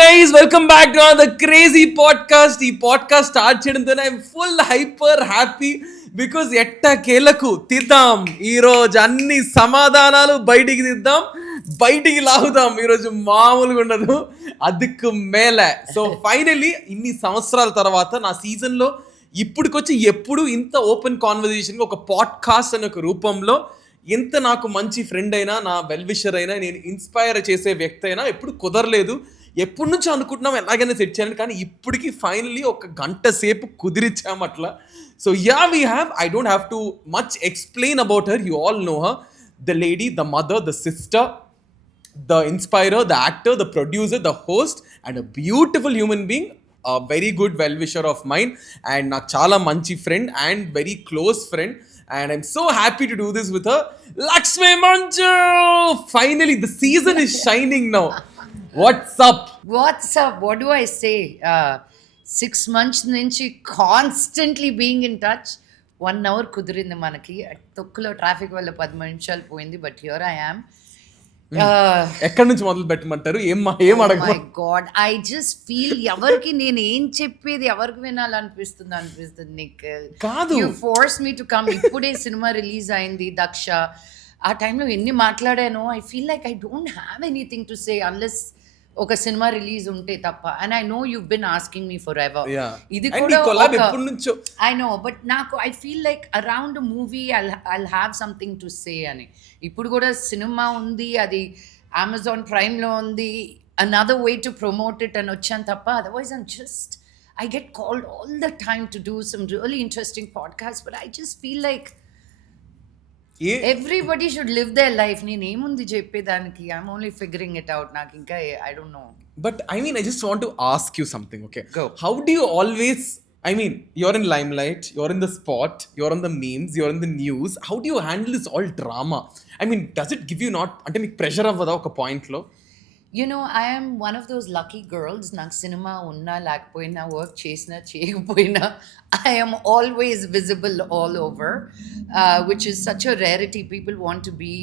guys, welcome back to another crazy podcast. ఈ podcast start చేయడంతోనే I'm full hyper happy because ఎట్టకేలకు తీద్దాం ఈరోజు అన్ని సమాధానాలు బయటికి తీద్దాం, బయటికి లాగుదాం. ఈరోజు మామూలుగా ఉండదు, అదుకు మేలే. సో ఫైనలీ ఇన్ని సంవత్సరాల తర్వాత నా సీజన్లో ఇప్పటికొచ్చి ఎప్పుడు ఇంత ఓపెన్ కాన్వర్జేషన్గా ఒక పాడ్కాస్ట్ అనే ఒక రూపంలో ఎంత నాకు మంచి ఫ్రెండ్ అయినా, నా వెల్ విషర్ అయినా, నేను ఇన్స్పైర్ చేసే వ్యక్తి అయినా ఎప్పుడు కుదరలేదు. ఎప్పటి నుంచో అనుకుంటున్నాం ఎలాగైనా సెట్ చేయాలని, కానీ ఇప్పటికి ఫైనలీ ఒక గంట సేపు కుదిరిచ్చాము అట్లా. So we have, I don't have too much explain about her, you all know her. The lady, the mother, the sister, the inspirer, the actor, the producer, the host, and a beautiful human being, a very good well-wisher of mine, and నాకు చాలా మంచి friend and very close friend, and I'm so happy to do this with her, Lakshmi Manchu. Finally, the season is shining now. What's up? What's up? What do I say? 6 months నుంచి constantly being in touch. 1 hour కుదిరింది మనకి. తొక్కులో ట్రాఫిక్ వల్ల 10 నిమిషాలు పోయింది. But here I am. ఎక్కడి నుంచి మొదలు పెట్టమంటారు? ఏం అడగ? My god, I just feel ఎవరికి నేను ఏం చెప్పేది ఎవరికి వినాలనిపిస్తుంది నీకు. కాదు, you force me to come. ఇప్పుడే సినిమా రిలీజ్ అయింది దక్ష. ఆ టైంలో ఎన్ని మాట్లాడానో. I feel like I don't have anything to say unless ఒక సినిమా రిలీజ్ ఉంటే తప్ప. And I know you been asking me forever. ఇది కూడా ఐ నో, బట్ నాకు I feel like around movie I'll have something to say అని. ఇప్పుడు కూడా సినిమా ఉంది, అది అమెజాన్ ప్రైమ్లో ఉంది, another way to promote it అని వచ్చాను తప్ప. Otherwise I'm just I get called all the time to do some really interesting podcast, but I just feel like everybody should live their life. నేను ఏముంది చెప్పేదానికి? I'm only figuring it out. నాకు ఇంకా I don't no. But I mean, I just want to ask you something. Okay, how do you always, I mean, you're in limelight, you're in the spot, you're on the memes, you're in the news. How do you handle this all drama? I mean, does it give you not, అంటే మీకు ప్రెషర్ అవ్వదా ఒక పాయింట్లో? You know, I am one of those lucky girls. నాకు సినిమా ఉన్నా లేకపోయినా, వర్క్ చేసినా చేయకపోయినా, I am always visible all over, which is such a rarity. People want to be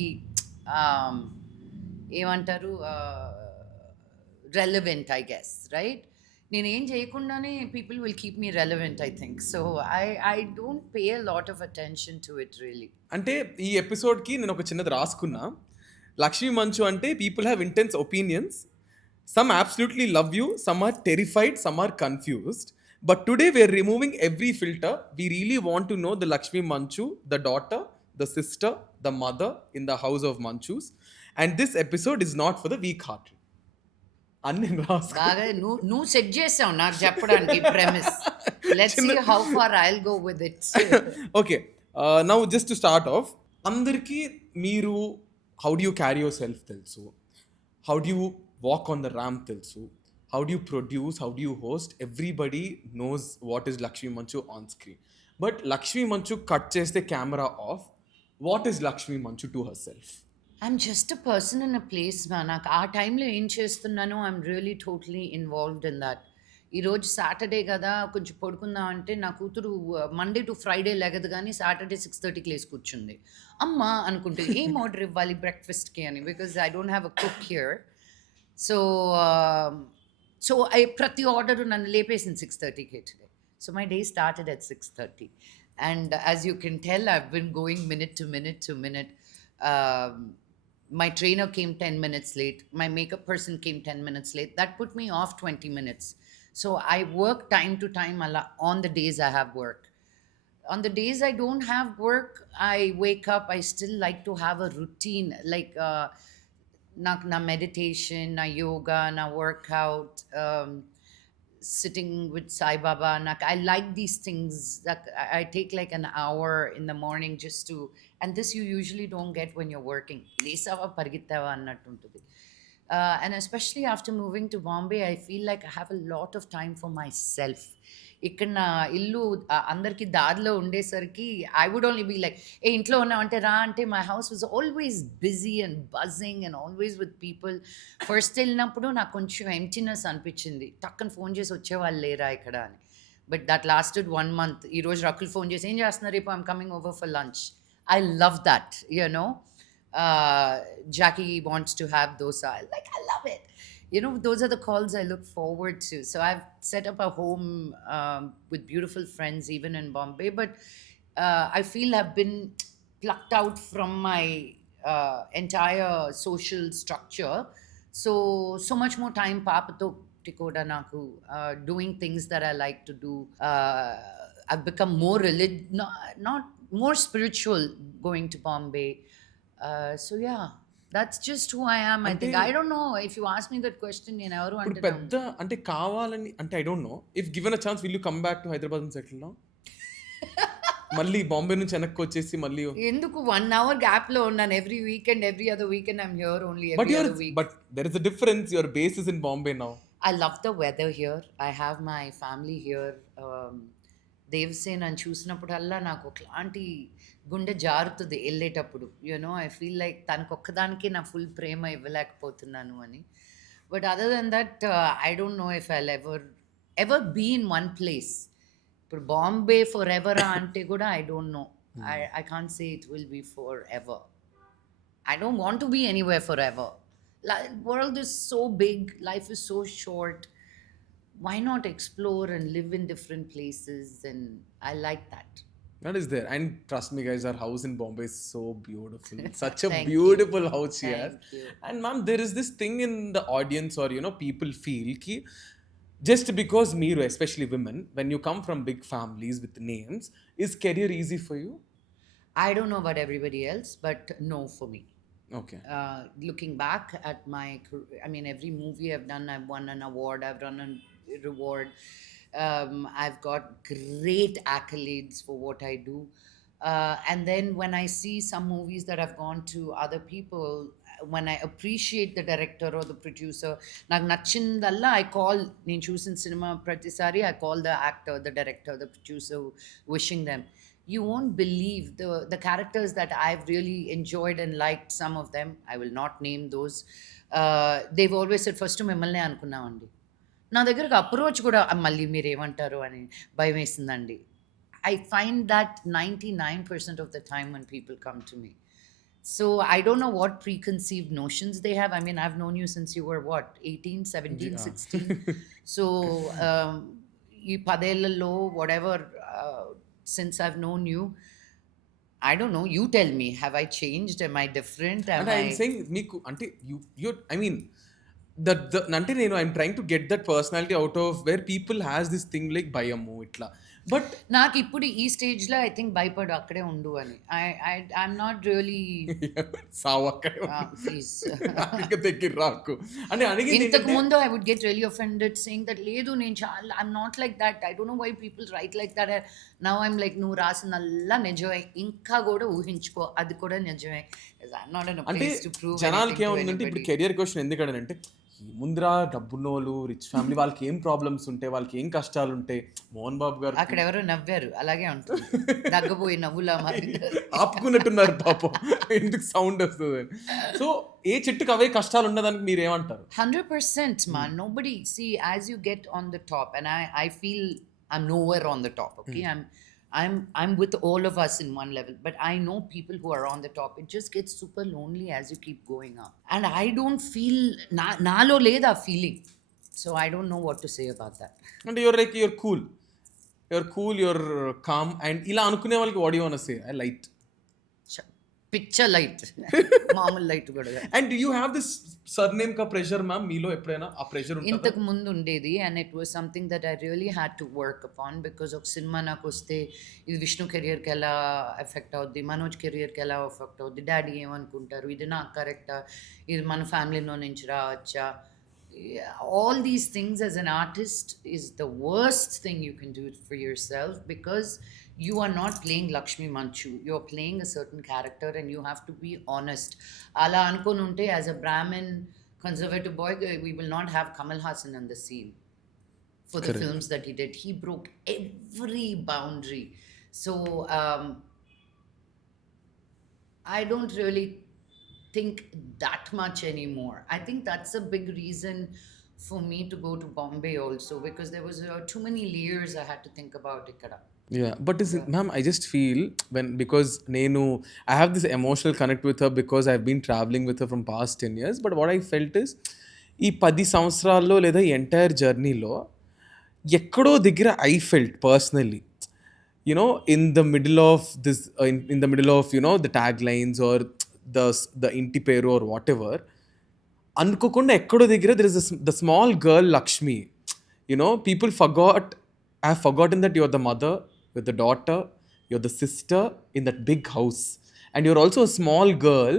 ఏమంటారు, relevant, I guess, right? నేనేం చేయకుండానే people will keep me relevant, I think. So I don't pay a lot of attention to it really. అంటే ఈ ఎపిసోడ్కి నేను ఒక చిన్నది రాసుకున్నా. లక్ష్మీ మంచు అంటే people have intense opinions, some absolutely love you, some are terrified, some are confused, but today we're removing every filter. We really want to know the Lakshmi Manchu, the daughter, the sister, the mother in the house of Manchus, and this episode is not for the weak heart. అన్ని బాగా నువ్వు set చేసావు నాకు చెప్పడానికి premise. Let's see how far I will go with it. Okay, now just to start off, అందరికీ మీరు how do you carry yourself తెలుసు, how do you walk on the ramp తెలుసు, how do you produce, how do you host, everybody knows what is Lakshmi Manchu on screen. But Lakshmi Manchu cut చేస్తే camera off, what is Lakshmi Manchu to herself? I'm just a person in a place. నాకు ఆ టైంలో ఏం చేస్తున్నానో I'm really totally involved in that. ఈరోజు సాటర్డే కదా, కొంచెం పడుకుందాం అంటే నా కూతురు మండే టు ఫ్రైడే లెగదు, కానీ సాటర్డే 6:30కి లేసి కూర్చుంది. అమ్మ అనుకుంటే ఏం ఆర్డర్ ఇవ్వాలి బ్రేక్ఫాస్ట్కి అని, because I don't have a cook here. So ప్రతి ఆర్డర్ నన్ను లేపేసింది 6:30కి today. So my day started at 6:30, and as you can tell I've been going minute to minute. My trainer came 10 minutes late. My makeup person came 10 minutes late. That put me off 20 minutes. So I work time to time on the days I have work. On the days I don't have work, I wake up, I still like to have a routine, like na meditation, na yoga, na workout, sitting with Sai Baba. I like these things. I take like an hour in the morning just to, and this you usually don't get when you're working. Lesava pargittava annattu untadi. And especially after moving to Bombay, I feel like I have a lot of time for myself. ఇక్కడ నా ఇల్లు అందరికి దారిలో ఉండేసరికి I would only be like, ఏ ఇంట్లో ఉన్నావు అంటే రా అంటే, my house was always busy and buzzing and always with people. First వెళ్ళినప్పుడు నాకు కొంచెం ఎంప్టీనెస్ అనిపించింది, టక్కన ఫోన్ చేసి వచ్చేవాళ్ళు లేరా ఇక్కడ అని. బట్ దట్ లాస్టెడ్ 1 month. ఈరోజు రకుల్ ఫోన్ చేసి ఏం చేస్తున్నారు, రేపు I'm coming over for lunch. I love that, you know. Jackie wants to have dosa. I love it. You know, those are the calls I look forward to. So I've set up a home with beautiful friends, even in Bombay. But I feel I've been plucked out from my entire social structure. So much more time papato tikoda naku doing things that I like to do. I've become more not more spiritual going to Bombay. So yeah, that's just who I am. I అంటే think I don't know if you ask me that question. నేను ఎవరు ఇప్పుడు అంటే పెద్ద అంటే కావాలని అంటే I don't know if given a chance will you come back to Hyderabad and settle now? మళ్ళీ బాంబే నుంచి వెనక్కి వచ్చేసి మళ్ళీ ఎందుకు 1 hour గ్యాప్ లో ఉన్నాను. Every weekend every other weekend I'm here only but every your other week. But there is a difference, your base is in Bombay now. I love the weather here. I have my family here. దేవ్సే నన్ను చూసినప్పుడల్లా నాకు ఒకలాంటి గుండె జారుతుంది వెళ్ళేటప్పుడు. You know I feel like తనకు ఒక్కదానికి నా ఫుల్ ప్రేమ ఇవ్వలేకపోతున్నాను అని. But other than that I don't know if I ever be in one place. ఇప్పుడు బాంబే ఫర్ ఎవర్ అంటే కూడా I don't know. I can't say it will be forever. I don't want to be anywhere forever. World is so big, life is so short. Why not explore and live in different places? And I like that. That is there. And trust me, guys, our house in Bombay is so beautiful. Such a Thank beautiful house she has. Thank you. And ma'am, there is this thing in the audience or, you know, people feel ki just because Meeru, especially women, when you come from big families with names, is career easy for you? I don't know about everybody else, but no for me. Okay. Looking back at my career, I mean, every movie I've done, I've won an award, I've won a reward. I've got great accolades for what I do. And then when I see some movies that have gone to other people, when I appreciate the director or the producer, నాకు నచ్చిందల్లా I call, నేను చూసిన సినిమా ప్రతిసారి I call the actor, the director, the producer, wishing them. You won't believe the characters that I've really enjoyed and liked, some of them. I will not name those. They've always said, first మిమ్మల్నే అనుకున్నామండి. నా దగ్గరకు అప్రోచ్ కూడా మళ్ళీ మీరు ఏమంటారు అని భయం వేసిందండి. I find that 99% of the time when people come to me. So I don't know what preconceived notions they have. I mean, I've known you since you were what, 18, 17, Yeah. 16. So ఈ పదేళ్లలో whatever since I've known you, I don't know, you tell me, have I changed? Am I different? And I'm saying meeku ante you I mean that the ante nenu I'm trying to get that personality out of where people has this thing like bayamu itla, but నాకు ఇప్పుడు ఈ స్టేజ్ లో I think భయపడు అక్కడే ఉండు అని. I'm not really సావక్కడే please. ఇంకా దగ్గర రాకు అంటే అడిగింది ఇంతకు ముందు I would get really offended saying that లేదు నేను చాలా I'm not like that. I don't know why people write like that. Now I'm like నువ్వు రాసినల్లా నిజమే, ఇంకా కూడా ఊహించుకో అది కూడా నిజమే. ఐఎమ్ నాట్ ఇన్ ఎ అంటే ప్లేస్ టు ప్రూవ్ జనాలకి ఏముందంటే ఇప్పుడు కెరియర్ క్వశ్చన్ ఎందుకంటే ముందర డబ్బున్నోళ్ళు రిచ్ ఫ్యామిలీ వాళ్ళకి ఏం ప్రాబ్లమ్స్ ఉంటాయి, వాళ్ళకి ఏం కష్టాలు ఉంటాయి. మోహన్ బాబు గారు అక్కడ ఎవరో నవ్వారు, అలాగే ఉంటుంది దగ్గపోయి నవ్వులా మరి ఆపుకున్నట్టున్నారు పాపం, ఎందుకు సౌండ్ వస్తుంది. సో ఏ చెట్టుకు అవే కష్టాలు ఉన్నదానికి మీరు ఏమంటారు? 100% man. Nobody, see, as you get on the top, and I feel I'm nowhere on the top. Okay, I'm with all of us in one level, but I know people who are on the top. It just gets super lonely as you keep going up, and I don't feel nalo leda feeling. So I don't know what to say about that. అంటే you're cool, you're calm, and ఇలా అనుకునే వాళ్ళకి what do you want to say? I light. Picture light మామూలు లైట్ కూడా. And you have this surname కా pressure ma'am, మీలో ఎప్పుడైనా ఆ ప్రెషర్ ఉంటుందా? ఇంతకు ముందు ఉండేది, and it was something that I really had to work upon. Because ఒక సినిమా నాకు వస్తే ఇది విష్ణు కెరియర్కి ఎలా ఎఫెక్ట్ అవుద్ది, మనోజ్ కెరియర్కి ఎలా ఎఫెక్ట్ అవుద్ది, డాడీ ఏమనుకుంటారు, ఇది నాకు కరెక్టా, ఇది మన ఫ్యామిలీలో నుంచి రావచ్చా. All these things as an artist is the worst thing you can do for yourself, because you are not playing Lakshmi Manchu. You're playing a certain character and you have to be honest. Ala ankonunte, as a Brahmin conservative boy, we will not have Kamal Hassan on the scene for the Correct. films that he did. He broke every boundary. So I don't really think that much anymore. I think that's a big reason for me to go to Bombay also, because there was too many layers I had to think about ikkada. Yeah, but is it, ma'am, I just feel because I have this emotional connect with her because I've been traveling with her from past 10 years. But what I felt is, ఈ 10 సంవత్సరాల్లో లేదా ఈ ఎంటైర్ జర్నీలో ఎక్కడో దగ్గర I felt personally, in the middle of this, in the middle of, the taglines or the inti peru or whatever, అనుకోకుండా ఎక్కడో దగ్గర there is the small girl Lakshmi. People forgot, I have forgotten that you're the mother, you're the daughter, you're the sister in that big house, and you're also a small girl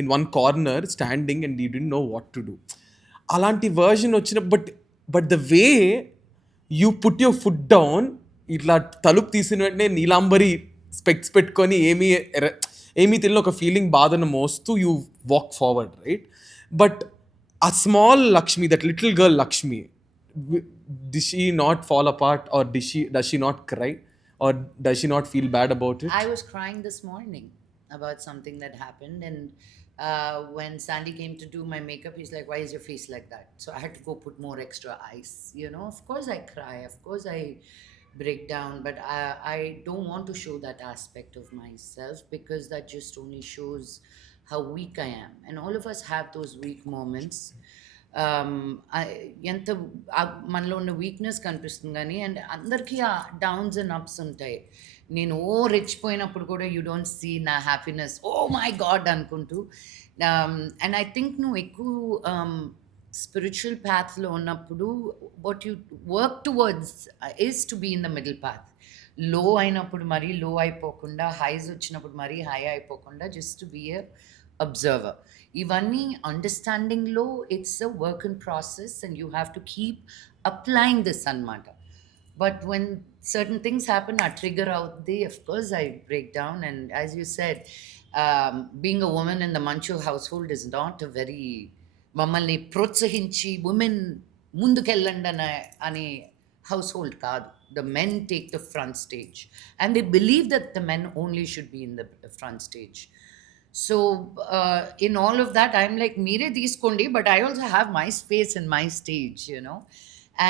in one corner standing and you didn't know what to do. అలాంటి వర్జన్ వచ్చిన, but the way you put your foot down, ఇట్లా తలుపు తీసిన వెంటనే నీలాంబరి స్పెక్స్ పెట్టుకొని ఏమీ తెలియని ఒక ఫీలింగ్, బాధను మోస్తూ you walk forward, right? But ఆ small Lakshmi, that little girl Lakshmi, does she not fall apart, or does she not cry, or does she not feel bad about it? I was crying this morning about something that happened, and when Sandy came to do my makeup, he's like, "Why is your face like that?" So I had to go put more extra ice. Of course I cry, of course I break down, but I don't want to show that aspect of myself, because that just only shows how weak I am, and all of us have those weak moments. ఎంత మనలో ఉన్న వీక్నెస్ కనిపిస్తుంది కానీ, అండ్ అందరికీ ఆ downs and apps ఉంటాయి. నేను రెచ్చిపోయినప్పుడు కూడా యూ డోంట్ సీ నా హ్యాపీనెస్, ఓ మై గాడ్ అనుకుంటూ. అండ్ ఐ థింక్ నువ్వు ఎక్కువ స్పిరిచువల్ పాత్లో ఉన్నప్పుడు what you work towards is to be in the middle path. లో అయినప్పుడు మరీ లో అయిపోకుండా, హైస్ వచ్చినప్పుడు మరీ హై అయిపోకుండా, just to be a observer. ఇవన్నీ అండర్స్టాండింగ్లో it's a work in process, and you have to keep applying this అనమాట. But when certain things happen, I trigger out of course, I break down. And as you said, being a woman in the Manchu household is not a very, mammalni protsahinchi women mundukellandana ani household kaadu. The men take the front stage, and they believe that the men only should be in the front stage. So in all of that, I'm like, mere teeskondi, but I also have my space and my stage,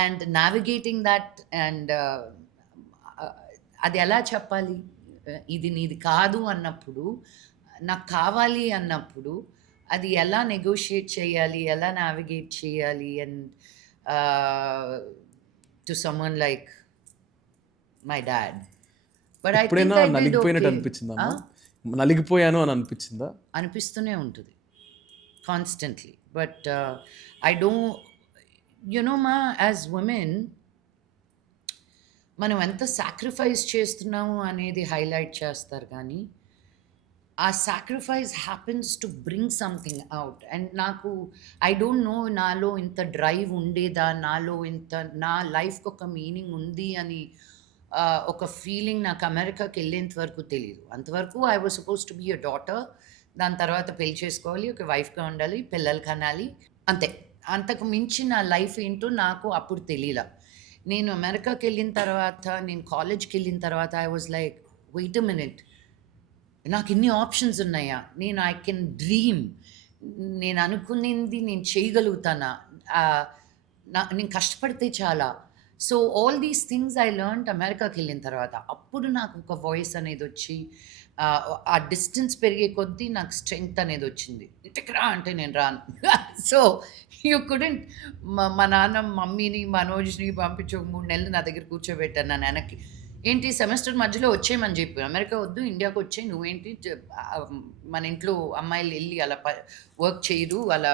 and navigating that. And అది ఎలా చెప్పాలి, ఇది నీది కాదు అన్నప్పుడు, నాకు కావాలి అన్నప్పుడు, అది ఎలా నెగోషియేట్ చేయాలి, ఎలా నావిగేట్ చేయాలి, and to summon like my dad. But I think I did నలిగిపోయినట్టు అనిపించిందా? నలిగిపోయాను అని అనిపించిందా? అనిపిస్తూనే ఉంటుంది కాన్స్టెంట్లీ. బట్ ఐ డోంట్, మా యాజ్ ఉమెన్ మనం ఎంత సాక్రిఫైస్ చేస్తున్నాము అనేది హైలైట్ చేస్తారు, కానీ ఆ sacrifice happens to bring something out. And నాకు, ఐ డోంట్ నో, నాలో ఇంత డ్రైవ్ ఉండేదా, నాలో ఇంత, నా లైఫ్కి ఒక మీనింగ్ ఉంది అని ఒక ఫీలింగ్ నాకు అమెరికాకి వెళ్ళేంత వరకు తెలియదు. అంతవరకు I was suppose to be a daughter. దాని తర్వాత పెళ్లి చేసుకోవాలి, ఒక వైఫ్గా ఉండాలి, పిల్లలు కనాలి, అంతే. అంతకు మించి నా లైఫ్ ఏంటో నాకు అప్పుడు తెలియలా. నేను అమెరికాకి వెళ్ళిన తర్వాత, నేను కాలేజ్కి వెళ్ళిన తర్వాత, I was like, wait a minute, నాకు ఇన్ని ఆప్షన్స్ ఉన్నాయా, నేను ఐ కెన్ డ్రీమ్, నేను అనుకునేది నేను చేయగలుగుతానా, నేను కష్టపడితే చాలా. So all these things I learned అమెరికాకి వెళ్ళిన తర్వాత. అప్పుడు నాకు ఒక వాయిస్ అనేది వచ్చి, ఆ డిస్టెన్స్ పెరిగే కొద్దీ నాకు స్ట్రెంగ్త్ అనేది వచ్చింది. ఇంటికి రా అంటే నేను రాను. So you couldn't. మా నాన్న మమ్మీని, మనోజ్ని పంపించి 3 నెలలు నా దగ్గర కూర్చోబెట్టాను నా వెనక్కి. ఏంటి, సెమిస్టర్ మధ్యలో వచ్చేయమని చెప్పి, అమెరికా వద్దు, ఇండియాకి వచ్చేయి, నువ్వేంటి మన ఇంట్లో అమ్మాయిలు వెళ్ళి అలా వర్క్ చేయరు, అలా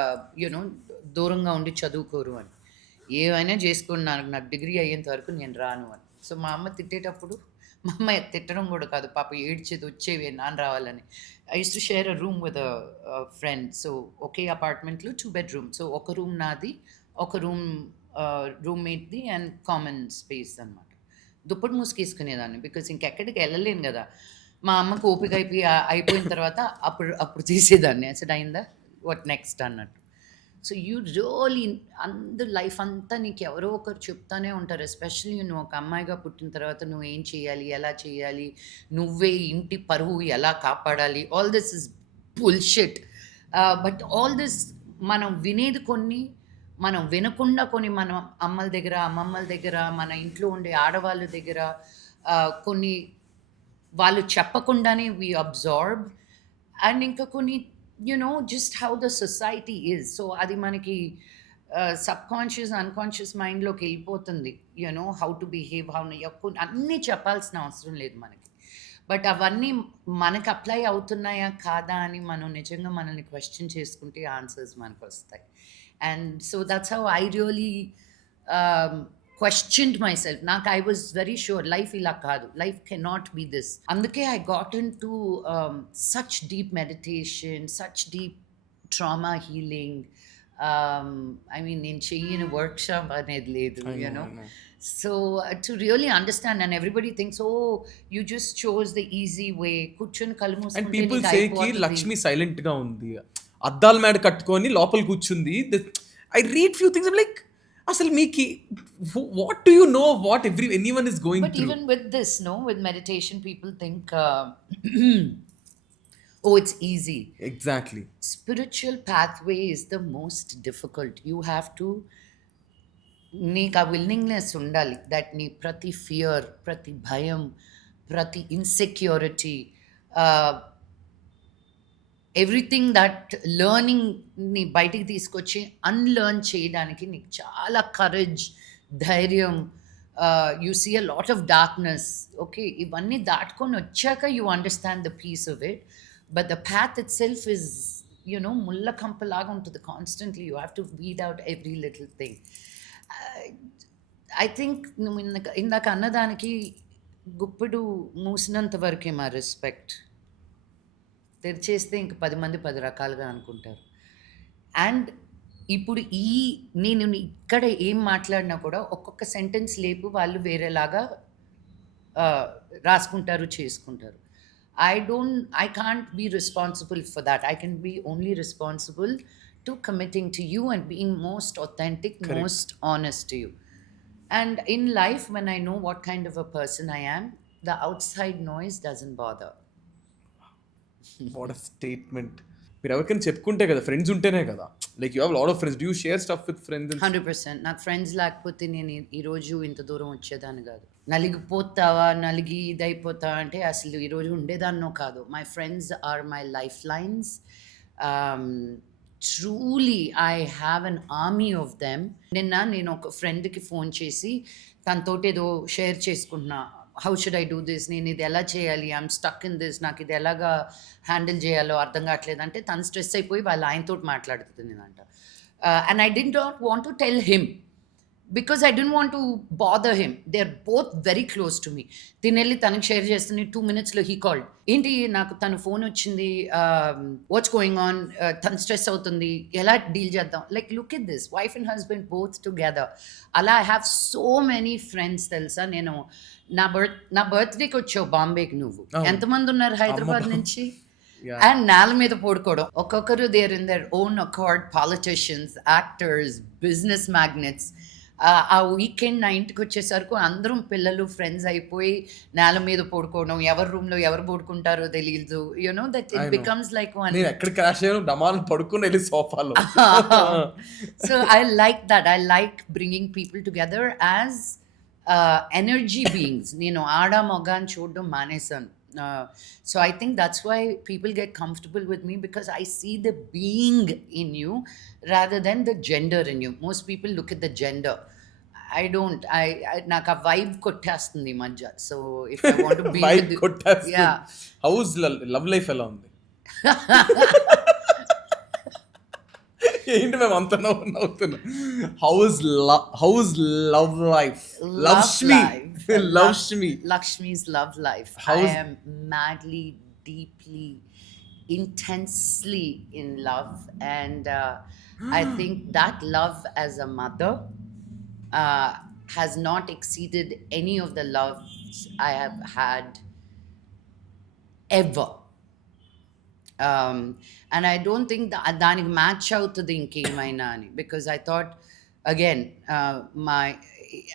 దూరంగా ఉండి చదువుకోరు అని. ఏమైనా చేసుకోండి, నాకు డిగ్రీ అయ్యేంత వరకు నేను రాను అని. సో మా అమ్మ తిట్టేటప్పుడు, మా అమ్మ తిట్టడం కూడా కాదు, పాప ఏడ్చేది, వచ్చేవి నాన్న రావాలని. I use to share a room with a friend. So ఒకే అపార్ట్మెంట్లో 2 bedrooms. సో ఒక రూమ్ నాది, ఒక రూమ్ రూమ్మేట్ది, అండ్ కామన్ స్పేస్ అనమాట. దుప్పటి మూసుకేసుకునేదాన్ని, బికాజ్ ఇంకెక్కడికి వెళ్ళలేను కదా. మా అమ్మకు ఓపిక అయిపోయిన తర్వాత అప్పుడు తీసేదాన్ని. అసలు అయిందా, వాట్ నెక్స్ట్ అన్నట్టు. సో యూ రియలీ, అందరు లైఫ్ అంతా నీకు ఎవరో ఒకరు చెప్తానే ఉంటారు. ఎస్పెషల్లీ నువ్వు ఒక అమ్మాయిగా పుట్టిన తర్వాత నువ్వు ఏం చేయాలి, ఎలా చేయాలి, నువ్వే ఇంటి పరువు ఎలా కాపాడాలి. All this is bullshit. But all this మనం వినేది కొన్ని, మనం వినకుండా కొన్ని, మన అమ్మల దగ్గర, అమ్మమ్మల దగ్గర, మన ఇంట్లో ఉండే ఆడవాళ్ళ దగ్గర కొన్ని వాళ్ళు చెప్పకుండానే వీ అబ్జార్బ్. అండ్ ఇంకా కొన్ని, just how the society is. So అది మనకి సబ్కాన్షియస్ అన్కాన్షియస్ మైండ్లోకి వెళ్ళిపోతుంది. హౌ టు బిహేవ్, అన్నీ చెప్పాల్సిన అవసరం లేదు మనకి. బట్ అవన్నీ మనకు అప్లై అవుతున్నాయా కాదా అని మనం నిజంగా మనల్ని క్వశ్చన్ చేసుకుంటే ఆన్సర్స్ మనకు వస్తాయి. And so that's how I really questioned myself. నాకు I was very sure life ఇలా కాదు, life cannot be this. అందుకే I got into such deep meditation, such deep trauma healing. I mean, నేను చెయ్యని వర్క్షాప్ అనేది లేదు, I know. So to really understand, and everybody thinks, oh, you just chose the easy way. కూర్చొని కళ్ళు అండ్ మూసుకుంటే పీపుల్ నీకు సే కి అయిపోతుంది. లక్ష్మి సైలెంట్ గా ఉంది, అద్దాల మేడ కట్టుకొని లోపల కూర్చుంది. I read few things like అసలు మీకు what do you know what anyone is going But through. even with this, no, with meditation, people think, oh, it's easy. Exactly. Spiritual pathway is the most difficult. You have to, నీకు ఆ విల్లింగ్నెస్ ఉండాలి దట్ నీ ప్రతి ఫియర్, ప్రతి భయం, ప్రతి insecurity, everything that లెర్నింగ్ని బయటికి తీసుకొచ్చి అన్లెర్న్ చేయడానికి నీకు చాలా కరేజ్, ధైర్యం, you see a lot of darkness. Okay, ఇవన్నీ దాటుకొని వచ్చాక you understand the peace of it. But the path itself is ముళ్ళ కంపలాగా ఉంటుంది constantly. You have to weed out every little thing. I think నువ్వు ఇందాక అన్నదానికి గుప్పెడు మూసినంత వరకే మా రెస్పెక్ట్. తెరిచేస్తే ఇంక 10 మంది 10 రకాలుగా అనుకుంటారు. అండ్ ఇప్పుడు నేను ఇక్కడ ఏం మాట్లాడినా కూడా ఒక్కొక్క సెంటెన్స్ లేపు వాళ్ళు వేరేలాగా రాసుకుంటారు, చేసుకుంటారు. I can't be responsible for that. I can be only responsible to committing to you and being most authentic, Correct. most honest to you. And in life, when I know what kind of a person I am, the outside noise doesn't bother. What a statement. మీరు ఎవరికైనా చెప్పుకుంటే కదా, ఫ్రెండ్స్ ఉంటేనే కదా, like you have lot of friends, do you share stuff with friends? 100%. నాకు ఫ్రెండ్స్ లేకపోతే నేను ఈరోజు ఇంత దూరం వచ్చేదాన్ని కాదు. నలిగిపోతావా, నలిగి ఇదైపోతావా అంటే అసలు ఈరోజు ఉండేదాన్నో కాదు. My friends are my lifelines. Truly I have an army of them. నేను ఒక ఫ్రెండ్కి ఫోన్ చేసి తనతోటి ఏదో షేర్ చేసుకుంటున్నా, how should I do this, నేను ఇది ఎలా చేయాలి, ఐఎమ్ స్టక్ ఇన్ దిస్, నాకు ఇది ఎలాగా హ్యాండిల్ చేయాలో అర్థం కావట్లేదు అంటే తను స్ట్రెస్ అయిపోయి వాళ్ళ ఆయనతో మాట్లాడుతుంది అంట. And I did not want to tell him because I don't want to bother him. They are both very close to me. తినెళ్ళి తనకి షేర్ చేస్తుంది, 2 minutesలో హీ కాల్డ్, ఏంటి నాకు తన ఫోన్ వచ్చింది, వాట్స్ గోయింగ్ ఆన్, తను స్ట్రెస్ అవుతుంది, ఎలా డీల్ చేద్దాం. Like look at this, wife and husband both together. అలా I have so many friends తెలుసా. నేను నా బర్త్డేకి వచ్చావు బాంబేకి, నువ్వు ఎంతమంది ఉన్నారు హైదరాబాద్ నుంచి? అండ్ నేల మీద పడుకోవడం. ఒక్కొక్కరు they're in their own accord, politicians, actors, business magnates. ఆ వీకెండ్ నా ఇంటికి వచ్చేసరికి అందరం పిల్లలు ఫ్రెండ్స్ అయిపోయి నేల మీద పడుకోవడం, ఎవరి రూమ్లో ఎవరు పడుకుంటారో తెలియదు. That it becomes like one. నేను ఎక్కడ క్రాష్ అయ్యాను, డమాల్ పడుకుని వెళ్ళి సోఫాలో. So I like that. I like bringing people together as energy beings. నేను ఆడ మొగ అని చూడడం మానేశాను. So I think that's why people get comfortable with me, because I see the being in you rather than the gender in you. Most people look at the gender. I don't. నాకు ఆ వైబ్ కొట్టేస్తుంది ఈ మధ్య. So if I want to be vibe కొట్టేస్తుంది. yeah. How's love life ఎలా ఉంది? ఏంటి మేము అంత నవ్వుతున్నాం? How's love life? Lakshmi's love life. I am madly, deeply, intensely in love, and I think that love as a mother has not exceeded any of the loves I have had ever. And I don't think దానికి మ్యాచ్ అవుతుంది ఇంకేమైనా అని, because I thought again,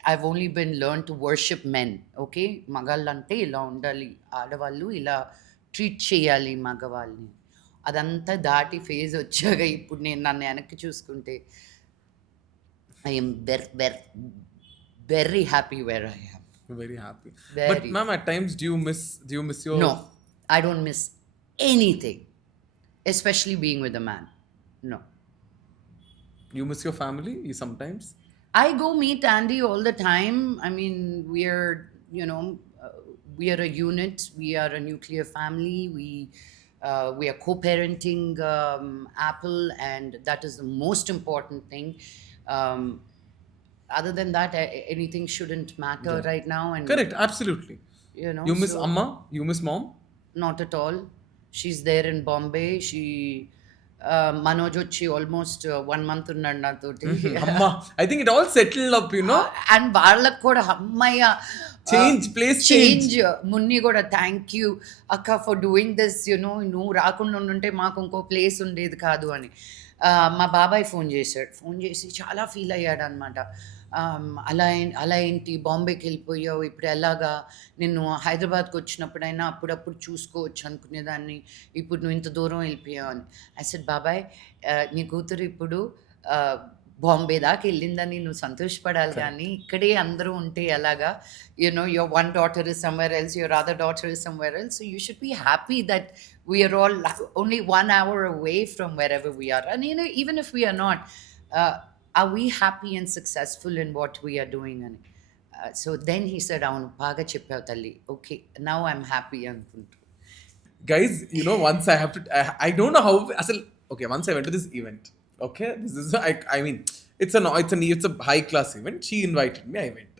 I've only been learned to worship men. Okay, మగాళ్ళంటే ఇలా ఉండాలి, ఆడవాళ్ళు ఇలా ట్రీట్ చేయాలి మగవాళ్ళని. అదంతా దాటి ఫేజ్ వచ్చాక ఇప్పుడు నేను నన్ను వెనక్కి చూసుకుంటే I'm very happy where I am. Very happy. Very. But ma'am, at times do you miss your... No, I don't miss anything, especially being with a man. No. You miss your family you sometimes? I go meet Andy all the time. I mean, we are a unit. We are a nuclear family. We are co-parenting Apple, and that is the most important thing. Um, Other than that, anything shouldn't matter Yeah. right now. And Correct, absolutely. You miss so Amma? You miss mom? not at all. She's there in Bombay. She Manoj వచ్చి ఆల్మోస్ట్ 1 month ఉన్నాడు నాతోటి. Amma. I think it all settled up, you know? And వాళ్ళకు కూడా అమ్మయ్య Change, place change. Change. Munni కూడా thank you అక్క for doing this, నువ్వు రాకుండా ఉండుంటే మాకు ఇంకో ప్లేస్ ఉండేది కాదు అని. మా బాబాయ్ ఫోన్ చేశాడు. ఫోన్ చేసి చాలా ఫీల్ అయ్యాడు అనమాట. అలా ఏంటి బాంబేకి వెళ్ళిపోయావు, ఇప్పుడు ఎలాగా, నిన్ను హైదరాబాద్కి వచ్చినప్పుడైనా అప్పుడప్పుడు చూసుకోవచ్చు అనుకునేదాన్ని, ఇప్పుడు నువ్వు ఇంత దూరం వెళ్ళిపోయావు అని. ఐ సెడ్ బాబాయ్, నీ కూతురు ఇప్పుడు బాంబే దాకా వెళ్ళిందని నువ్వు సంతోషపడాలి, కానీ ఇక్కడే అందరూ ఉంటే ఎలాగా, your one daughter is somewhere else, your other daughter is somewhere else, so you should be happy that we are all only 1 hour away from wherever we are. And even if we are not, are we happy and successful in what we are doing? And so then he said, అవును బాగా చెప్పావు తల్లి, okay, now I'm happy అనుకుంటూ. Guys, once I have to, I don't know how, okay, once I went to this event, okay, this is, I mean, it's a high class event. She invited me, I went.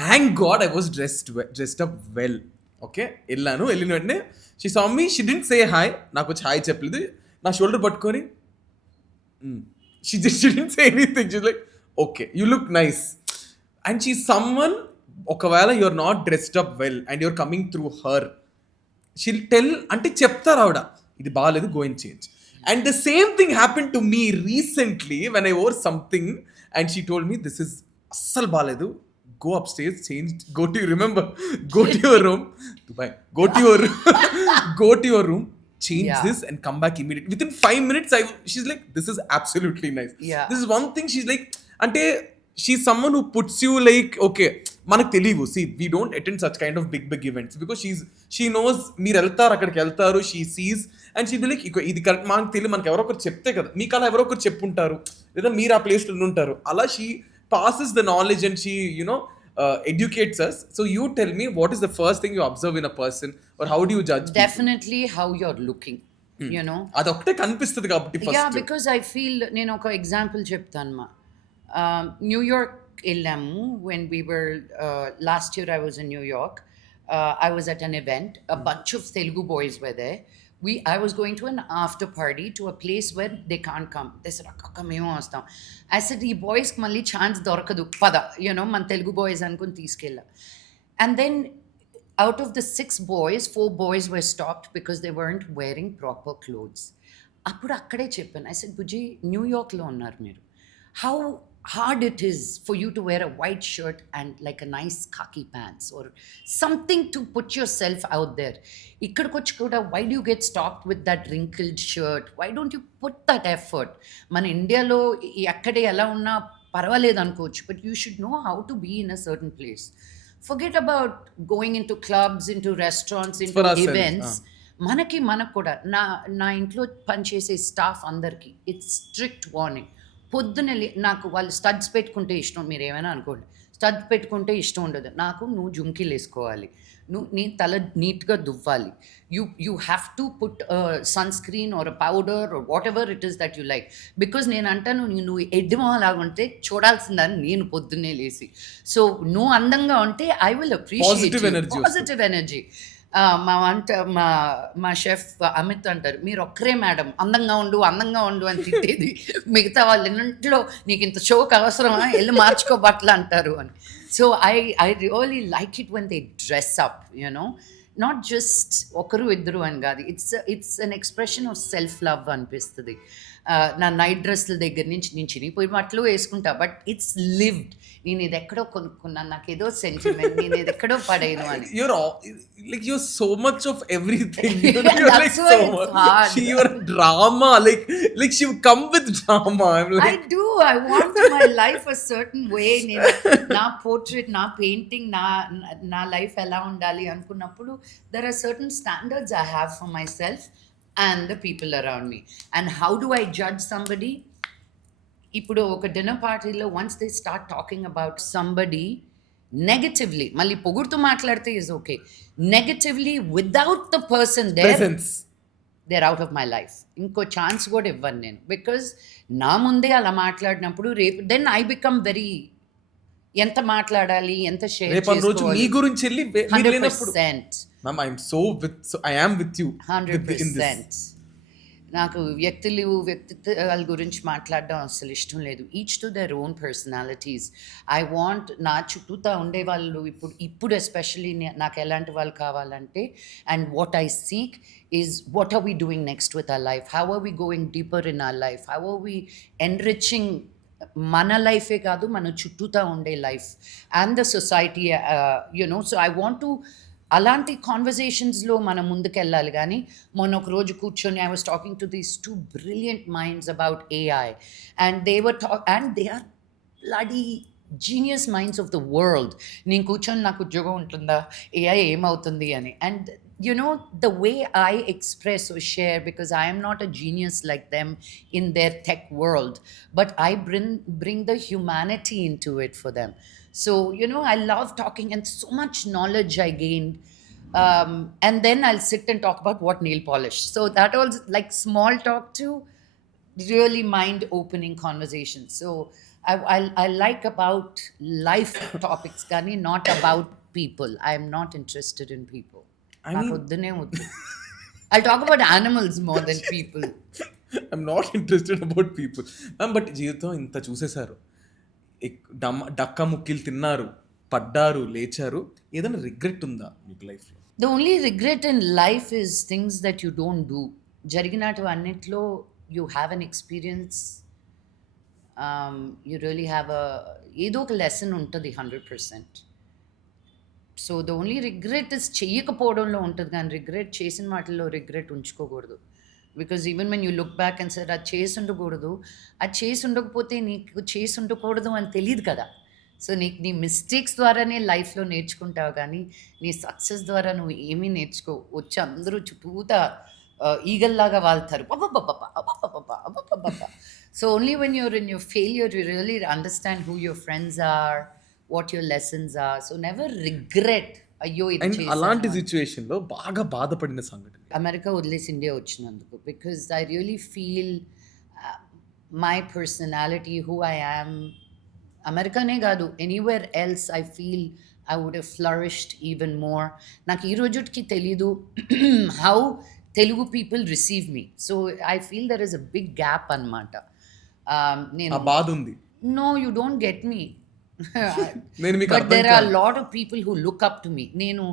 Thank God I was dressed up well. Okay, వెళ్ళిన వెంటనే she saw me, she didn't say hi, నాకు వచ్చి హాయ్ చెప్పలేదు, నా షోల్డర్ పట్టుకొని she didn't say anything. She's like, okay, you look nice. And she's someone, ఒకవేళ you're not dressed up well and you're coming through her, she'll tell, అంటే చెప్తారు ఆవిడ, ఇది బాగాలేదు, go and change. And the same thing happened to me recently when I wore something and she told me, this is అస్సలు బాగాలేదు, go upstairs, change, go to your room, Dubai, go to your room, change Yeah. this and come back immediately. Within 5 minutes, she's like, this is absolutely nice. Yeah. This is one thing she's like, ante she's someone who puts you like, okay, మనకు తెలియవు, see, we don't attend such kind of big events because she knows మీరు వెళ్తారు, అక్కడికి వెళ్తారు, she sees and she be like, ఇది కరెక్ట్, మనకు తెలియదు, మనకు ఎవరో ఒకరు చెప్తే కదా, మీకు అలా ఎవరో ఒకరు చెప్పుంటారు, లేదా మీరు ఆ ప్లేస్లో ఉంటారు, అలా she passes the knowledge and she educates us. So you tell me, what is the first thing you observe in a person, or how do you judge people? Definitely how you're looking, అదొక్కటే కనిపిస్తుంది కాబట్టి Yeah, first. because I feel, నేను ఒక ఎగ్జాంపుల్ చెప్తాను మా. న్యూయార్క్ వెళ్ళాము. when we were, last year I was in New York. I was at an event. A bunch of Telugu boys were there. I was going to an after party to a place where they can't come. They said, అక్క మేము వస్తాం. I said, ఈ బాయ్స్కి మళ్ళీ ఛాన్స్ దొరకదు, పద, మన తెలుగు బాయ్స్ అనుకుని తీసుకెళ్ళా. And then out of the 6 boys, 4 boys were stopped because they weren't wearing proper clothes. అప్పుడు అక్కడే చెప్పాను. I said, బుజ్జి, న్యూయార్క్లో ఉన్నారు మీరు, how hard it is for you to wear a white shirt and like a nice khaki pants or something to put yourself out there. Ikkadikochi kuda, why do you get stopped with that wrinkled shirt? Why don't you put that effort? Mana India lo ekkade ela unna parvaledu anukochu, but you should know how to be in a certain place. Forget about going into clubs, into restaurants, into For ourselves, events. మనకు కూడా నా ఇంట్లో పనిచేసే స్టాఫ్ అందరికీ it's strict warning. పొద్దున నాకు వాళ్ళు స్టడ్స్ పెట్టుకుంటే ఇష్టం, మీరు ఏమైనా అనుకోండి, స్టడ్ పెట్టుకుంటే ఇష్టం ఉండదు నాకు. నువ్వు జుంకీలు వేసుకోవాలి, నీ తల నీట్గా దువ్వాలి, you have to put sunscreen or powder or whatever it is that you like. Because నేను అంటాను, నువ్వు ఎడ్డిమలాగా ఉంటే చూడాల్సిందని నేను పొద్దున్నే లేసి. సో నువ్వు అందంగా ఉంటే I will appreciate positive energy. మా షెఫ్ అమిత్ అంటారు, మీరు ఒక్కరే మేడం అందంగా ఉండు అని తిట్టేది, మిగతా వాళ్ళ ఇంట్లో నీకు ఇంత షోకి అవసరమా, వెళ్ళి మార్చుకో బట్టలు అంటారు అని. So I really like it when they dress up, not just ఒకరు ఇద్దరు అని కాదు, it's an expression of self love అనిపిస్తుంది. నా నైట్ డ్రెస్ల దగ్గర నుంచి నేను చినిగిపోయి బట్టలు వేసుకుంటా, బట్ ఇట్స్ లివ్డ్. నేను ఇది ఎక్కడో కొనుక్కున్నాను, నాకు ఏదో సెంటిమెంట్, నేను ఇది ఎక్కడో పడేను అని. You're so much of everything. That's why it's hard. You're drama, like she would come with drama. I'm like, I do. I want my life a certain way. నా పోర్ట్రేట్, నా పెయింటింగ్, నా లైఫ్ ఎలా ఉండాలి అనుకున్నప్పుడు there are certain standards I have for myself and the people around me. And how do I judge somebody? ఇప్పుడు ఒక dinner పార్టీలో once they start talking about somebody negatively, మళ్ళీ పొగుడుతూ మాట్లాడితే is okay, negatively without the person there, presence. They're out of my life. ఇంకో chance కూడా ఇవ్వను నేను, బికాజ్ నా ముందే అలా మాట్లాడినప్పుడు రేపు దెన్ ఐ బికమ్ వెరీ, ఎంత మాట్లాడాలి, ఎంత షేర్ రేపటి రోజు మీ గురించి వెళ్ళి మీరు లేనప్పుడు 100%. Ma'am I'm so I am with you in this. 100%. నాకు వ్యక్తిత్వాల గురించి మాట్లాడడం అసలు ఇష్టం లేదు. Each to their own personalities. I want నా చుట్టూతా ఉండేవాళ్ళు ఇప్పుడు ఎస్పెషలీ నాకు ఎలాంటి వాళ్ళు కావాలంటే, and what I seek is what are we doing next with our life, how are we going deeper in our life, how are we enriching మన లైఫే కాదు మన చుట్టూతా ఉండే life and the society, you know. So I want to అలాంటి కాన్వర్జేషన్స్లో మనం ముందుకెళ్ళాలి. కానీ మొన్న ఒక రోజు కూర్చొని I was talking to these two brilliant minds about AI, and they are bloody genius minds of the world. నేను కూర్చొని నాకు ఉద్యోగం ఉంటుందా, ఏఐ ఏమవుతుంది అని. And you know, the way I express or share, because I am not a genius like them in their tech world, but I bring the humanity into it for them. So you know, I love talking, and so much knowledge I gained, and then I'll sit and talk about what nail polish. So that was like small talk to really mind opening conversations. So I like about life topics kani, not about people. I am not interested in people. I mean, I'll talk about animals more than people. I'm not interested about people ma'am. But జీవితం ఇంత చూసేశారు, డక్క ముక్కిలు తిన్నారు, పడ్డారు, లేచారు, ఏదైనా రిగ్రెట్ ఉందా మీకు లైఫ్లో? The only regret in life is things that you don't do. జరిగినటు అన్నిట్లో you have an experience, you really have ఏదో ఒక లెసన్ ఉంటుంది 100%. So the only regret is చెయ్యకపోవడంలో ఉంటుంది, కానీ రిగ్రెట్ చేసిన వాటిల్లో రిగ్రెట్ ఉంచుకోకూడదు. Because even when you look back and sir అది చేసి ఉండకూడదు, అది చేసి ఉండకపోతే నీకు చేసి ఉండకూడదు అని తెలియదు కదా. సో నీకు నీ మిస్టేక్స్ ద్వారానే లైఫ్లో నేర్చుకుంటావు, కానీ నీ సక్సెస్ ద్వారా నువ్వు ఏమీ నేర్చుకో. వచ్చి అందరూ చుట్టూతా ఈగల్లాగా వాళ్తారు, so only when you're in your failure you really understand who your friends are, what your lessons are. So never regret అయ్యో ఇది చేశాను. అలాంటి సిచ్యువేషన్ లో బాగా బాధపడిన సంఘటన? అమెరికా వదిలేసి ఇండియా వచ్చినందుకు. Because I really feel my personality, who I am, అమెరికానే కాదు anywhere else I feel I would have flourished even more. నాకు ఈ రోజుకి తెలీదు how Telugu people receive me. So I feel there is a big gap అనమాట. నేను బాధ ఉంది. No you don't get me. But there are a lot of people who look up to me. Nenu,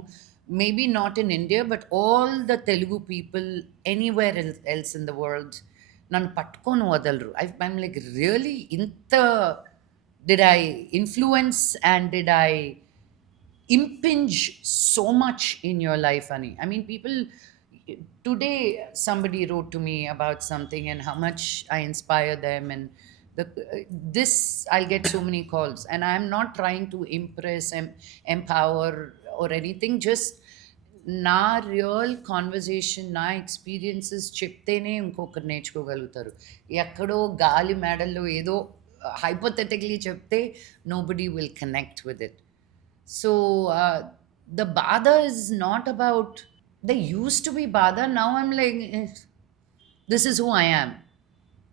maybe not in India, but all the Telugu people anywhere else in the world, nannu pattukonu vadalru. I'm like, really, did I influence and did I impinge so much in your life, Ani? I mean, people, today somebody wrote to me about something and how much I inspire them, and this I'll get so many calls, and I'm not trying to impress and empower or anything, just నా real conversation, నా experiences చెప్తేనే ఇంకొకరు నేర్చుకోగలుగుతారు. ఎక్కడో గాలి మేడల్లో ఏదో hypothetically చెప్తే nobody will connect with it. So the బాధ is not about, the use to be బాధ, now I'm like this is who I am.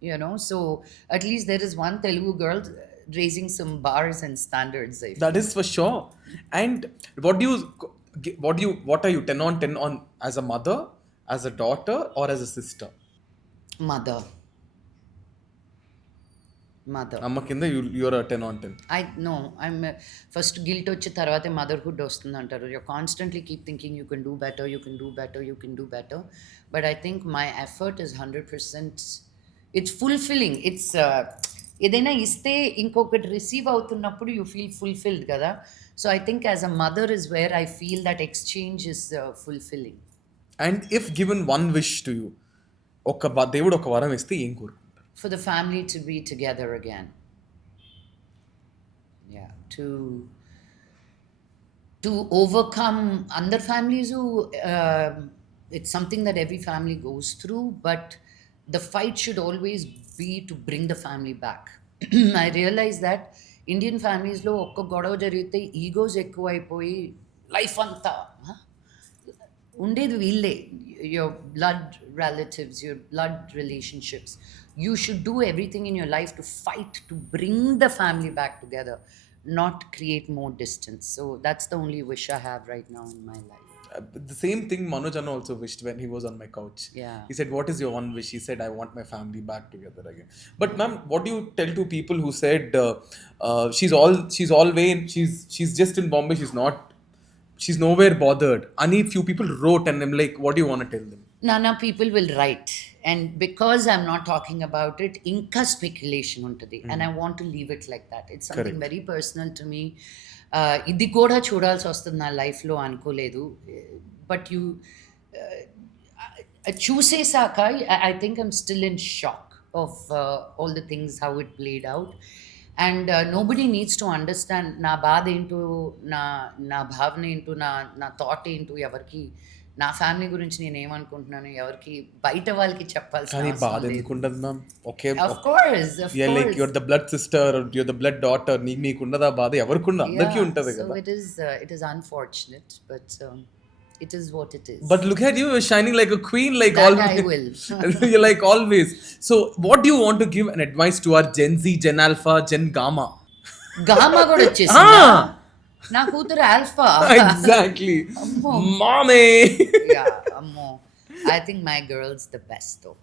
You know, so at least there is one Telugu girl raising some bars and standards. That is for sure. And what are you 10 on 10 on as a mother, as a daughter, or as a sister? Mother. Amma kinda you are a 10 on 10. I'm first guilt వచ్చి తర్వాతే motherhood వస్తుంది అంటారు. You constantly keep thinking you can do better, you can do better, you can do better. But I think my effort is 100%. It's fulfilling. It's ఏదైనా ఇస్తే ఇంకొకటి receive అవుతున్నప్పుడు you feel fulfilled కదా. So I think as a mother is where I feel that exchange is fulfilling. And if given one wish to you, ఒక దేవుడు ఒక వరం ఇస్తే ఏం కోరుకుంటారు? For the family to be together again. Yeah, to overcome అందర్ families. It's something that every family goes through, but the fight should always be to bring the family back. I realized that Indian families లో ఒక్క గొడవ జరిగితే ఈగోస్ ఎక్కువైపోయి లైఫ్ అంతా ఉండేది వీళ్ళే. Your blood relatives, your blood relationships. You should do everything in your life to fight to bring the family back together, not create more distance. So that's the only wish I have right now in my life. The same thing Manoj Anna also wished when he was on my couch. Yeah. He said, "What is your one wish?" He said, "I want my family back together again." But ma'am, what do you tell to people who said she's always she's just in Bombay, she's nowhere bothered? Ani few people wrote, and I'm like, what do you want to tell them? Nana, people will write, and because I'm not talking about it, inka speculation untadi, and I want to leave it like that. It's something Correct. very personal to me. Idi kuda చూడాల్సి వస్తుంది నా లైఫ్లో అనుకోలేదు. But you చూసేసాక I think I'm still in shock of all the things how it played out. And nobody needs to understand నా బాధ ఏంటో, నా నా భావన ఏంటో, నా థాట్ ఏంటో ఎవరికి, నా ఫ్యామిలీ గురించి నేను ఏమనుకుంటున్నాను ఎవరికి బయట వాళ్ళకి చెప్పాల్సిన కానీ బాధ అవసరం లేదు. ఎందుకు ఉండదు ma'am? Okay, Of course, of yeah, like course. you're the blood sister or you're the blood daughter. నీకు ఉండదా బాధ? ఎవరికున్నా అందరికీ ఉంటది So కదా. it is unfortunate, but it is what it is. But look at you, you're shining like a queen, like That always. I will. You're like always. So, what do you want to give an advice to our Gen Z, Gen Alpha, Gen Gamma? Gamma కూడా వచ్చేసిందా? నా కూతురు alpha. Exactly. అమ్మో. Mommy. Yeah, అమ్మో. I think my girl's the best though.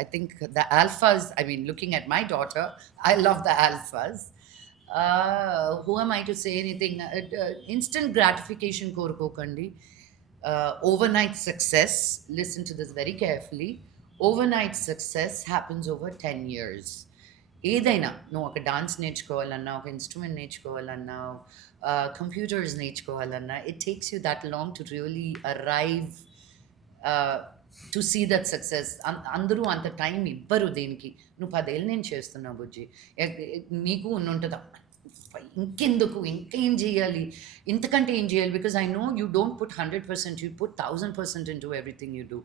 I think the alphas, I mean, looking at my daughter, I love the alphas. Who am I to say anything? Instant gratification కోరుకోకండి. Overnight success, listen to this very carefully. Overnight success happens over 10 years. ఏదైనా నువ్వు ఒక dance నేర్చుకోవాలన్నా, ఒక instrument నేర్చుకోవాలన్నా, computers నేర్చుకోవాలన్నా, it takes you that long to really arrive to see that success. అందరూ అంత టైం ఇవ్వరు దేనికి. నువ్వు 10 ఏళ్ళు నేను చేస్తున్నావు బుజ్జి, నీకు ఉంటుందా ఇంకెందుకు, ఇంకేం చేయాలి, ఇంతకంటే ఏం చేయాలి? Because I know you don't put 100%, you put 1000% into everything you do.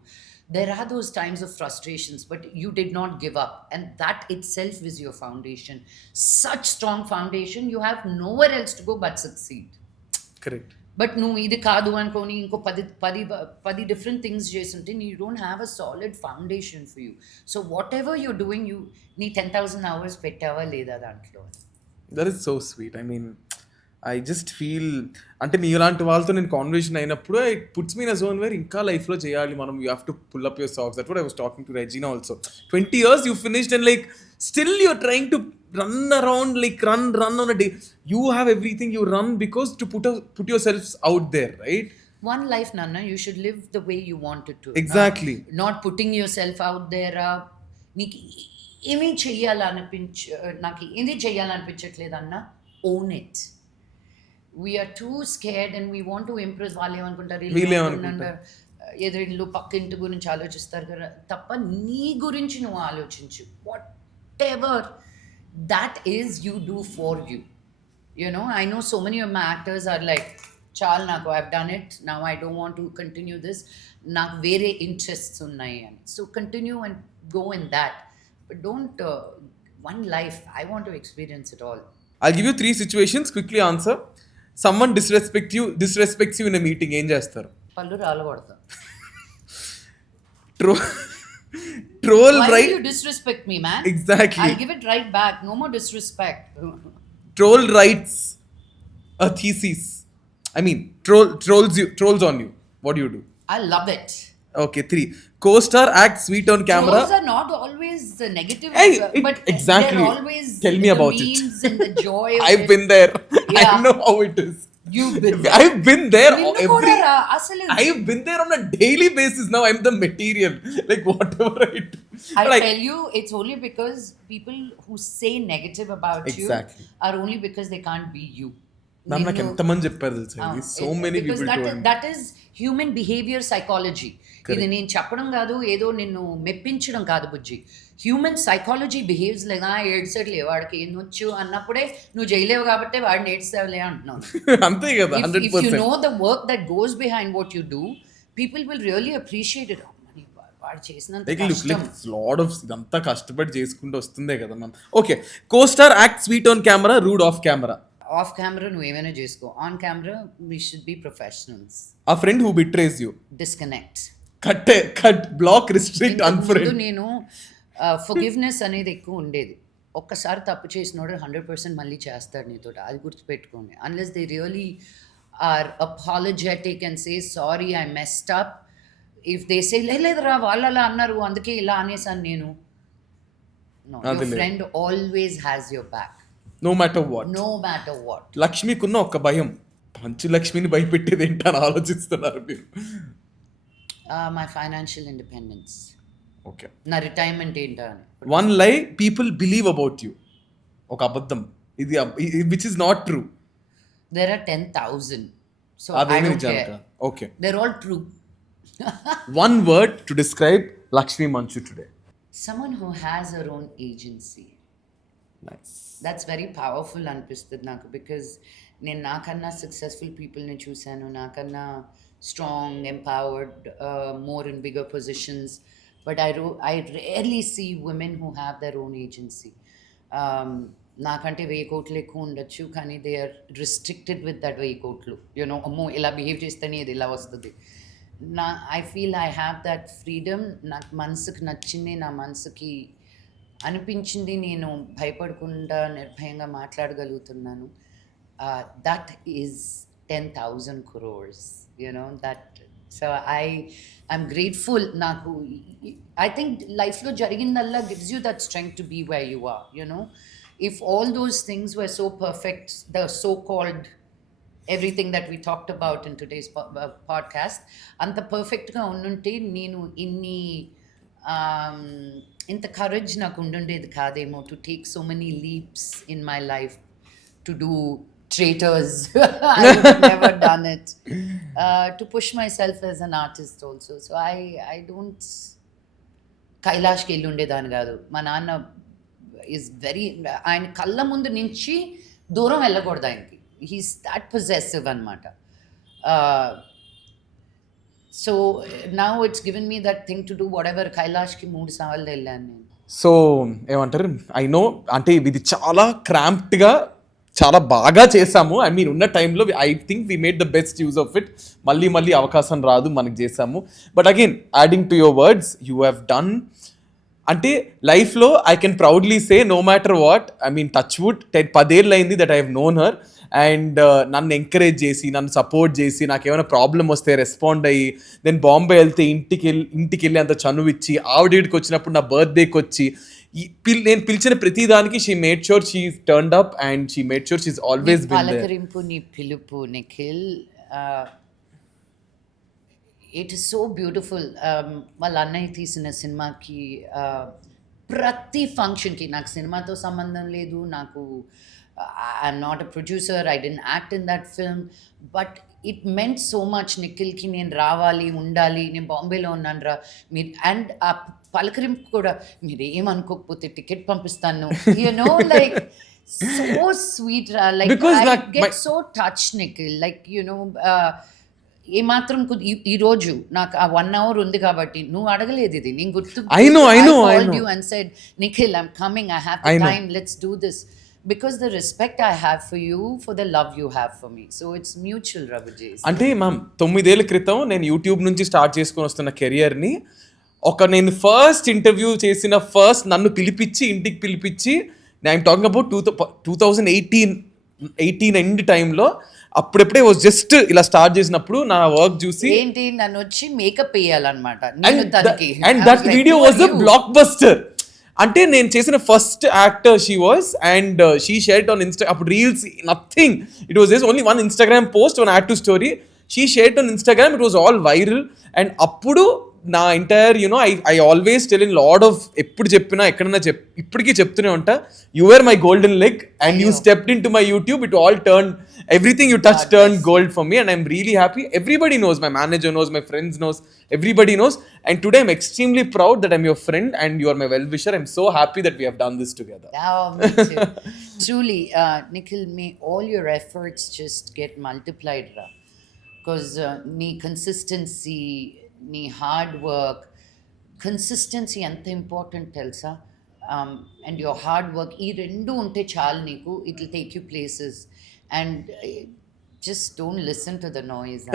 There are those times of frustrations, but you did not give up, and that itself is your foundation. Such strong foundation, you have nowhere else to go but succeed. Correct. But నువ్వు ఇది కాదు అనుకొని ఇంకో 10 different things చేస్తుంటే you don't have a solid foundation for you. So what ever you're doing, నీ 10,000 hours పెట్టావా లేదా దాంట్లో? That is so sweet. I mean, I just feel అంటే నీ ఇలాంటి వాళ్ళతో నేను కాన్వర్సేషన్ అయినప్పుడు it puts me in a zone where ఇంకా లైఫ్లో చేయాలి మనం. You have to pull up your socks. That what I was talking to Regina also. 20 years you finished and like still you're trying to run around, like run on a day. You have everything, you run because to put yourselves out there, right? One life, Nana, you should live the way you want it to. Exactly. Not putting yourself out there. నీకు ఏమీ నాకు ఇది చెయ్యాలనిపించట్లేదన్నా, own it. We are too scared and we want to impress. వాళ్ళు ఏమనుకుంటారు, ఎదురిండ్లు పక్కింటి గురించి ఆలోచిస్తారు కదా, తప్ప నీ గురించి నువ్వు ఆలోచించు. What ever that is, you do for you. You know, I know so many of my actors are like, చాలు నాకు, I've done it, now I don't want to continue this, నాకు వేరే interests ఉన్నాయి అని. So continue and go in that, but don't one life, I want to experience it all. I'll give you 3 situations, quickly answer. Someone disrespects you in a meeting, ఏం చేస్తారు? పళ్ళు రాలగొడతా. Troll, Why right? do you disrespect me, man? Exactly. I'll give it right back. No more disrespect. Troll writes a thesis. I mean, trolls on you. What do you do? I love it. Okay, 3. Co-star acts sweet on camera. Trolls are not always the negative, Hey, but exactly. they're always Tell me the about it. memes and the joy of I've it. been there. I Yeah. know how it is. You've been there. I've been there. నిన్ను కూడా రా, అసలు I've been there on a daily basis. Now I'm the material. Like whatever I do. I Like, tell you, it's only because people who say negative about Exactly. you are only because they can't be you. నాకు నిన్ను- ఎంతమంది చెప్పారు తెలుసా ఇది? So many because people told me. that is human behavior psychology. ఇది నేను చెప్పడం కాదు, ఏదో నిన్ను మెప్పించడం కాదు బుజ్జి. హ్యూమన్ సైకాలజీ బిహేవ్స్ లేదా ఏడ్సట్లే, వాడికి నొచ్చు అన్నప్పుడే నువ్వు చేయలేవు కాబట్టి వాడిని ఏడ్సేవలే అంటున్నాను. అంతే కదా, If 100%. you know the work that goes behind what you do, people will really appreciate it. వాడు చేసినంత లైక్ లుక్ కష్టం. లైక్ లాడ్ ఆఫ్ ఇదంతా కష్టపడి చేసుకుంటూ వస్తుందే కదా ma'am. Okay, co star act sweet on camera, rude off camera. Off camera నువ్వు ఏమైనా చేసుకో, on camera we should be professionals. ఆ friend who betrays you. Disconnect. Cut, block, restrict, ముందు అన్ఫ్రెండ్. నేను ఫర్గివ్నెస్ అనేది ఎక్కువ ఉండేది. ఒక్కసారి తప్పు చేసినోడు 100% మళ్ళీ చేస్తాడు నీతో, అది గుర్తుపెట్టుకోండి. Unless they really are apologetic and say sorry I messed up. If they say లేదురా వాళ్ళు అలా అన్నారు అందుకే ఇలా అనేసాను నేను, no, your friend always has your back, no matter what. No matter what. లక్ష్మికున్న ఒక భయం, మంచు లక్ష్మిని భయపెట్టేది ఏంటని ఆలోచిస్తున్నారు మీరు. My financial independence. ఓకే, నా రిటైర్మెంట్ ఏంటా అని. వన్ లై పీపుల్ బిలీవ్ అబౌట్ యూ, ఒక అబద్ధం ఇది which is not true. There are 10,000. So I అదేమి don't నిజాలు care. కాదు. Okay, They're all true. One word to describe Lakshmi Manchu today. Someone who has her own agency. Nice. That's very powerful అనిపిస్తుంది నాకు, బికాజ్ నేను నాకన్నా సక్సెస్ఫుల్ పీపుల్ని చూశాను, నాకన్నా strong, empowered, more in bigger positions, but I rarely see women who have their own agency. నాకంటే 1000 కోట్లు ఎక్కువ ఉండొచ్చు, కానీ they are restricted with that 1000 కోట్లు. యూనో, అమ్మో ఇలా బిహేవ్ చేస్తేనే ఇది ఇలా వస్తుంది. I feel I have that freedom. నాకు మనసుకు నచ్చింది, నా మనసుకి అనిపించింది నేను భయపడకుండా నిర్భయంగా మాట్లాడగలుగుతున్నాను. That is 10,000 crores, that. So I'm grateful. నాకు ఐ థింక్ లైఫ్లో జరిగిందల్లా gives you that strength to be where you are. If all those things were so perfect, the so-called everything that we talked about in today's podcast, anta perfect ga unnunte nenu inta courage naku undundedi kademo to take so many leaps in my life to do traitors. I would have never done it. To push myself as an artist also. So I don't Kailash ki ellundedani gaadu. Ma naanna is very, ఆయన కళ్ళ ముందు నుంచి దూరం వెళ్ళకూడదు ఆయనకి. He's that possessive అనమాట. So now it's given me that thing to do whatever. కైలాష్కి 3 సార్లు వెళ్ళాను నేను. సో ఏమంటారు, ఐ నో అంటే ఇది చాలా క్రాంప్డ్గా చాలా బాగా చేసాము. ఐ మీన్ ఉన్న టైంలో I think we made the best use of it. మళ్ళీ అవకాశం రాదు, మనకి చేసాము. But again adding to your words, you have done అంటే లైఫ్లో I can proudly say no matter what, I mean touch wood 10 ఏళ్ళు అయింది that I have known her. And నన్ను ఎంకరేజ్ చేసి, నన్ను సపోర్ట్ చేసి, నాకు ఏమైనా ప్రాబ్లం వస్తే రెస్పాండ్ అయ్యి, దెన్ బాంబే వెళ్తే ఇంటికి వెళ్ళి అంత చనువు ఇచ్చి, ఆవిడకి వచ్చినప్పుడు నా బర్త్డేకి వచ్చి, నేను పిలిచిన ప్రతి దానికి she made sure she turned up and she made sure she is always been there. పలకరింపు, నీ పిలుపు Nikhil, it is so beautiful. వాళ్ళ అన్నయ్య తీసిన సినిమాకి ప్రతి ఫంక్షన్కి, నాకు సినిమాతో సంబంధం లేదు, నాకు I'm not a producer, I didn't act in that film, but it meant so much నిఖిల్కి నేను రావాలి, ఉండాలి, నేను బాంబేలో ఉన్నాను రా మీరు. అండ్ ఆ పలకరింపు కూడా, మీరు ఏమనుకోకపోతే టికెట్ పంపిస్తాను, లైక్ సో స్వీట్ రా. Like I get so touch Nikhil, లైక్ ఏమాత్రం ఈరోజు నాకు ఆ 1 hour ఉంది కాబట్టి నువ్వు అడగలేదు ఇది, నేను గుర్తు you and said Nikhil I'm coming, I have the time, let's do this, because the respect I have for you, for the love you have for me, so it's mutual, Rabajesh. అంటే మ్యామ్ 9 ఏళ్ల క్రితం నేను యూట్యూబ్ నుంచి స్టార్ట్ చేసుకొని వస్తున్న కెరియర్ని, నేను ఫస్ట్ ఇంటర్వ్యూ చేసిన నన్ను పిలిపించి, ఇంటికి పిలిపించి, ఐఎమ్ టాకింగ్ అబౌట్ 2018 ఎండ్ టైంలో, అప్పుడెప్పుడే వాజ్ జస్ట్ ఇలా స్టార్ట్ చేసినప్పుడు నా వర్క్ చూసి ఏంటి నన్ను వచ్చి మేకప్ వేయాలన్నమాట. And that video was a blockbuster. అంటే నేను చేసిన first actor she was, and she shared on అప్పుడు reels nothing, it was just only 1 Instagram post, 1 active story, she shared on Instagram, it was all viral. And అప్పుడు నా entire I always tell in lot of, ఎప్పుడు చెప్పినా ఎక్కడన్నా ఇప్పటికీ చెప్తూనే ఉంటా, you are my golden leg and you stepped in to my YouTube, it all turn, everything you touch turned gold for me, and I'm really happy. Everybody knows, my manager knows, my friends knows, everybody knows, and today I'm extremely proud that I'm your friend and you are my well-wisher. I'm so happy that we have done this together. Oh, me too. Truly, Nikhil, may all your efforts just get multiplied, because nee consistency, nee hard work, consistency ఎంత ఇంపార్టెంట్ తెలుసా? And your hard work, ఈ రెండు ఉంటే చాలు నీకు. It will take you places. And just don't listen to the noise.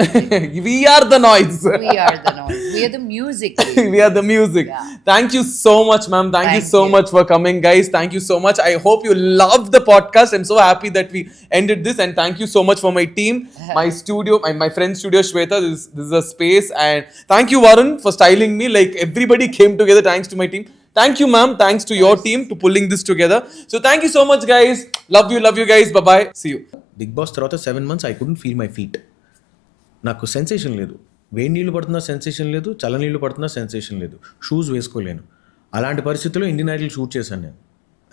We are the noise. We are the noise. We are the music. We are the music. Yeah. Thank you so much, ma'am. Thank you Thank so you. much for coming, guys. Thank you so much. I hope you love the podcast. I'm so happy that we ended this, and thank you so much for my team, my studio, my friend studio Shweta. This is a space, and thank you, Varun, for styling me. Like, everybody came together thanks to my team. Thank you, ma'am. Thanks to your team to pulling this together. So thank you so much, guys. Love you guys. Bye bye. See you. Bigg Boss తర్వాత 7 months I couldn't feel my feet. నాకు sensation లేదు, వేడి నీళ్ళు పడుతున్నా సెన్సేషన్ లేదు, చల్ల నీళ్ళు పడుతున్నా సెన్సేషన్ లేదు, షూస్ వేసుకోలేను. అలాంటి పరిస్థితుల్లో ఇండియన్ ఐడల్ షూట్ చేశాను నేను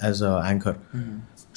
యాజ్ అ యాంకర్.